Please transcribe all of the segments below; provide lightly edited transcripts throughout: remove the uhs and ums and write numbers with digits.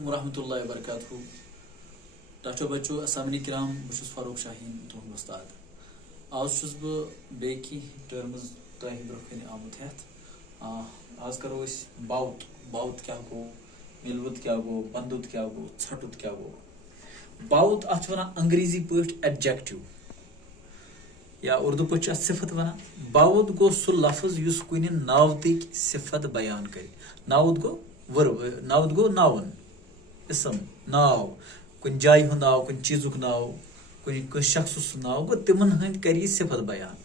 अलैकुम वरहमतुल्लाहि वबरकातुहू। डॉक्टर बच्चों अस्सलाम किराम बस फारूक शाहीन तुम उस्ताद आज बे टर्म्स तह ब्रोह आमुत हेत आज करो बाउत बाउत क्या गो मलवत क्या गो बंदत क्या गो ژھٹت क्या गो। बाउत अत वन अंग्रेजी पे एडजेक्टिव या उर्दू पे सिफत वन। बाउत गो सह लफ्ज युस कुन नावतिक सिफत बयान कर। नावत गो वर्ब नावत गो नाउन इसम नाव कुन जाय हुंद नाव कुन चीजुक नाव कुन शख्स नाव गो तिमन हंद कर सिफत बयान।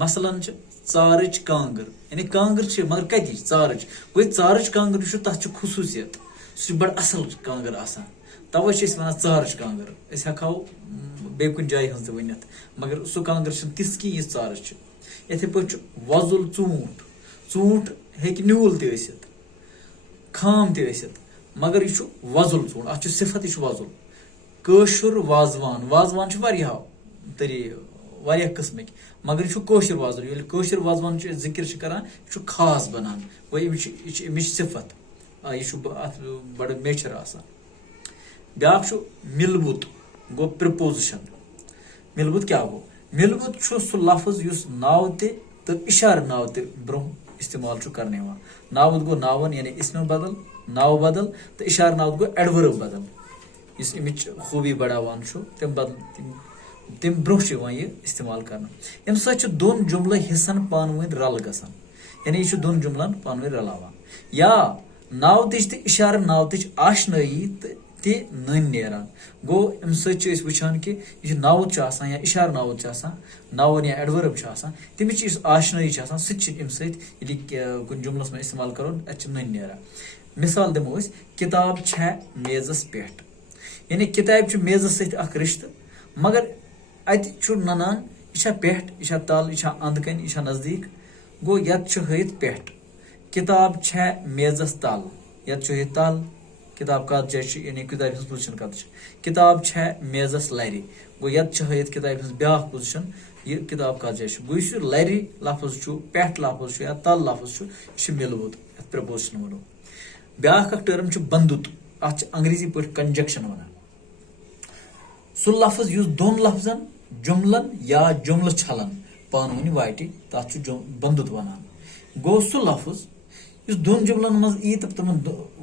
मसलन चारच कांगर यानी कांगर मगर कति चारच गो चारच कांगर तथ खसूसियत सह बड़ असल कांगर आसान तवे वन चारच कांगर हेको बे कुन जाय हज वनित मगर सह कांगर तिस की चारच। इथे पे वजुल ऊंट ऊंट हेक न्यूल तसित खाम तसित मगर यह वजुल ऊंट अत सिफत यह वजुल। कशुर वाजवान वाजवान वारिया किस्मिक मगर यह कशुर वाजवान ये कशुर वाजवान जिक्र करान यह खास बनान गो यह सिफत यह बड़ मेचर आसान। ब्या मिलवुत गो प्रिपोजिशन। मिलवुत क्या गो मिलवुत सह लफ्ज युस नाव तो इशार नाव ब्रोह इस्तेमाल करने यहां। नावत गो नावन यानी इसम बदल नाव बदल तो इशार नावत गो एडवर्ब बदल इस इमिच खूबी बढ़ावान तम बदल तम ब्रोह यह इस्तेमाल करना। अम सत दोन जुमल हिस्सन पान वन रल गसान यानी यह दोन जुमलन पान वन रलावान। या नावतिच तो इशार नावतिच आशनाई ते नन नेरान गो अम सत वुचान कि यह नावत या इशार नावत नावन या एडवर्ब तमिच आशनाई सम कुन जुमलस में इस्तेमाल करो अत नन नेरान। मिसाल दमो किताब मेजस पे यानी किताब मेजस सत रिश्त मगर अत ननान यह पेट यह तल यह अंद कन यह नजदीक गो यत हत पेट किताब मेजस तल यत हत तल किताब कत जाए यानी किताब हज पोजिशन कत किताब मेजस लरि गो यत हत किताब ब्या पोजिशन यह किताब कत जाए गो यह लरि लफ्ज पेट लफ्ज या तल लफ्ज यह मिलवुत प्रपोजिशन वनो। ब्या टर्म बंदुत अत अंग्रेजी पे कंजक्शन वन सह लफ्ज युस दोन लफ्जन जुमलन या जुमल छलन पान वन वाटि तथ बंदुत वनान। गो सह लफ्ज इस दोन जुमलन मज यी तो तम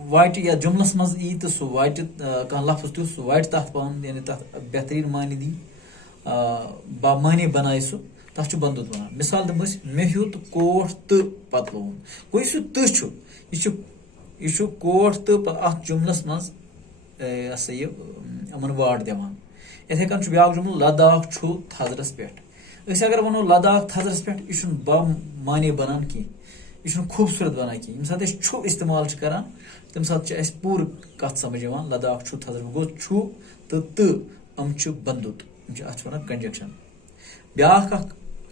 वाट या जुमलस मज यी तो सह वाट कह लफ्ज तो सह वाट तथ पान यानी तथ बेहतरीन मानी दी मानी बनाए सह तथ बंदुत वनान। मिसाल दम मे हेत कोट तो पतलून गो यह यह कोट तो अत जुमलस मज यमन वाट दिवान। इथे कन ब्या जुमल लद्दाख थजरस पे अगर वनो लद्दाख थजरस पे यह बा मानी बनान की यह खूबसूरत बनान की ये सात इस्तेमाल करान तम सात पूर कत समझ लद्दाख थजरस गो तो अम बंदुत अत वन कंजक्शन। ब्या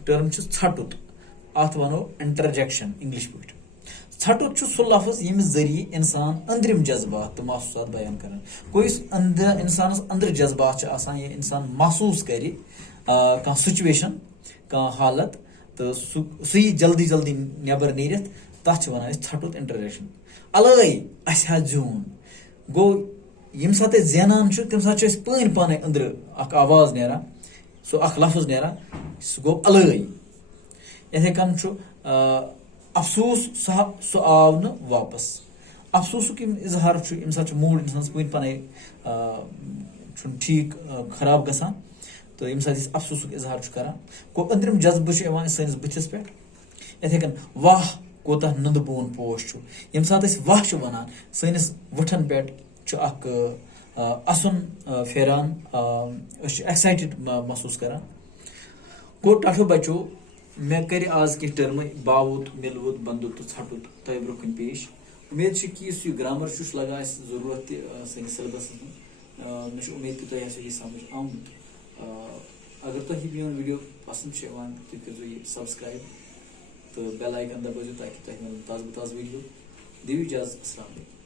टर्म ژھٹت अत वनो इंटरजेक्शन इंग्लिश पे। ژھٹت सह लफ्ज यम जरिए इंसान अंदरिम जज्बात तो महसूसात बयान कर गो इंसान अंदर जज्बात या इंसान महसूस कर कह सिचुएशन कह हालत तो सही जल्दी जल्दी नबर नीरत तथ वन ژھٹت इंटरजेक्शन। अलग अस जून गो यम सात जेनान तम सात पान पान अंदर आवाज नेरान सह लफ्ज नेरान सह गो अलग। इथे कन अफसोस सह आव न वापस अफसोसुक इजहार यम सात मूड इंसान पान पान ठीक खराब गसान तो यम सात अफसोसुक इजहार करान गो अंदरिम जज्बे सैनिस बुथिस पे। इथे कन वाह कोता नंदबोन पोश यम सात वाह वनान सैनिस वठन पे असन फेरान एक्साइटेड महसूस करान। गो टाठो बचो मे कर आज कह टर्म बावुत मिलवुत बंदुत तो ژھٹت तह ब्रोह पेश। उम्मीद कि यह ग्रामर लगा जरूरत सैनिस सिलेबस मे उम्मीद कि तुम यह समझ आमुत। अगर तुम मेन वीडियो पसंद तुम करो यह सब्सक्राइब तो बेल आइकन दबाजो ताकि तुम ताज़ वीडियो दिव इजाज़त। अस्सलाम वालेकुम।